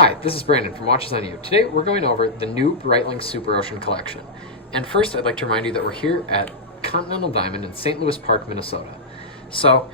Hi, this is Brandon from Watches on You. Today we're going over the new Breitling Superocean collection. And first I'd like to remind you that we're here at Continental Diamond in St. Louis Park, Minnesota. So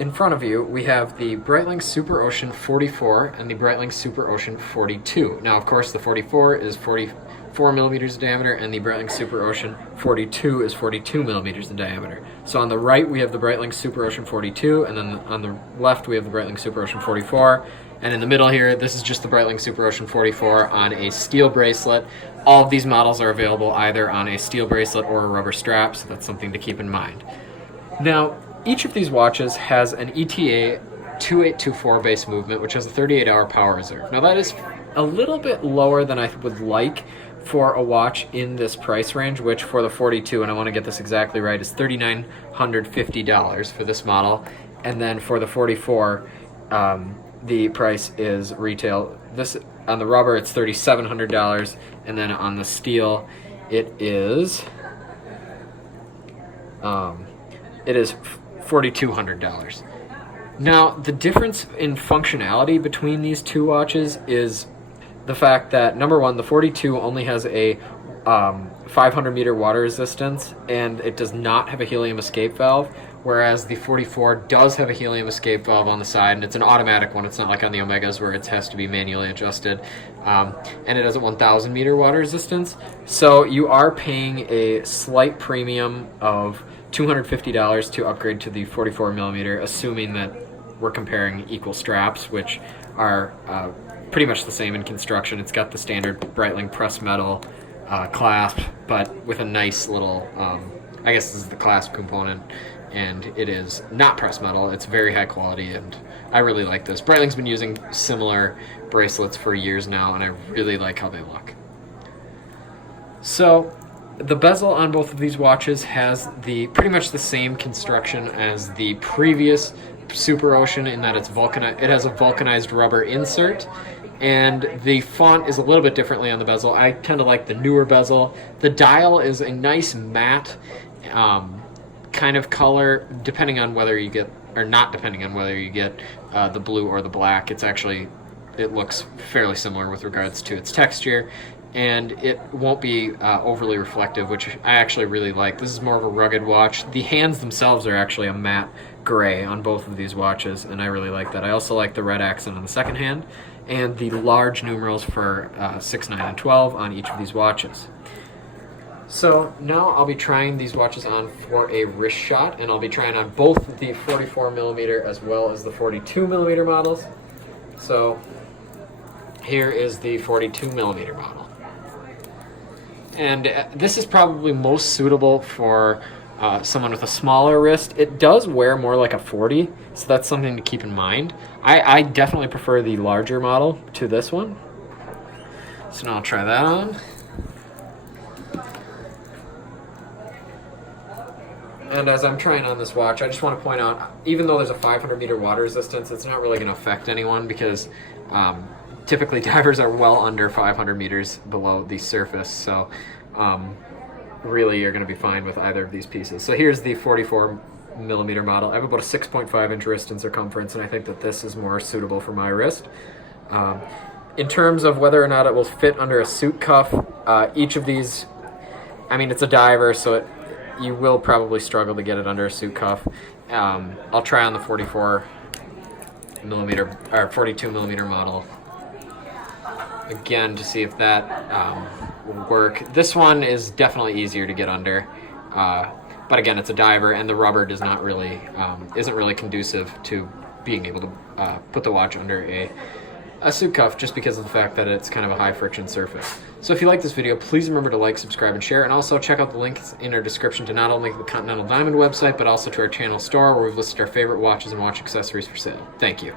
in front of you we have the Breitling Superocean 44 and the Breitling Superocean 42. Now of course the 44 is 44 millimeters in diameter and the Breitling Superocean 42 is 42 millimeters in diameter. So on the right we have the Breitling Superocean 42, and then on the left we have the Breitling Superocean 44. And in the middle here, this is just the Breitling Superocean 44 on a steel bracelet. All of these models are available either on a steel bracelet or a rubber strap, so that's something to keep in mind. Now, each of these watches has an ETA 2824 base movement, which has a 38-hour power reserve. Now that is a little bit lower than I would like for a watch in this price range, which for the 42, and I want to get this exactly right, is $3,950 for this model. And then for the 44, the price is retail. This on the rubber it's $3,700, and then on the steel it is $4,200. Now the difference in functionality between these two watches is the fact that number one, the 42 only has a 500 meter water resistance, and it does not have a helium escape valve, whereas the 44 does have a helium escape valve on the side, and it's an automatic one. It's not like on the Omegas where it has to be manually adjusted, and it has a 1,000 meter water resistance. So you are paying a slight premium of $250 to upgrade to the 44 millimeter, assuming that we're comparing equal straps, which are pretty much the same in construction. It's got the standard Breitling press metal clasp, but with a nice little, I guess this is the clasp component, and it is not press metal. It's very high quality, and I really like this. Breitling's been using similar bracelets for years now, and I really like how they look. So the bezel on both of these watches has pretty much the same construction as the previous Superocean, in that it has a vulcanized rubber insert, and the font is a little bit differently on the bezel. I tend to like the newer bezel. The dial is a nice matte kind of color, depending on whether you get, or not depending on whether you get the blue or the black. It looks fairly similar with regards to its texture, and it won't be overly reflective, which I actually really like. This is more of a rugged watch. The hands themselves are actually a matte gray on both of these watches, and I really like that. I also like the red accent on the second hand, and the large numerals for 6, 9, and 12 on each of these watches. So now I'll be trying these watches on for a wrist shot, and I'll be trying on both the 44 millimeter as well as the 42 millimeter models. So here is the 42 millimeter model. And this is probably most suitable for someone with a smaller wrist. It does wear more like a 40, so that's something to keep in mind. I definitely prefer the larger model to this one. So now I'll try that on. And as I'm trying on this watch, I just want to point out, even though there's a 500 meter water resistance, it's not really going to affect anyone, because typically divers are well under 500 meters below the surface, so really you're going to be fine with either of these pieces. So here's the 44 millimeter model. I have about a 6.5 inch wrist in circumference, and I think that this is more suitable for my wrist. In terms of whether or not it will fit under a suit cuff, each of these, I mean, it's a diver, so you will probably struggle to get it under a suit cuff. I'll try on the 44 millimeter or 42 millimeter model again to see if that will work. This one is definitely easier to get under, but again, it's a diver, and the rubber does not really isn't really conducive to being able to put the watch under a suit cuff, just because of the fact that it's kind of a high friction surface. So if you like this video, please remember to like, subscribe, and share, and also check out the links in our description to not only the Continental Diamond website, but also to our channel store, where we've listed our favorite watches and watch accessories for sale. Thank you.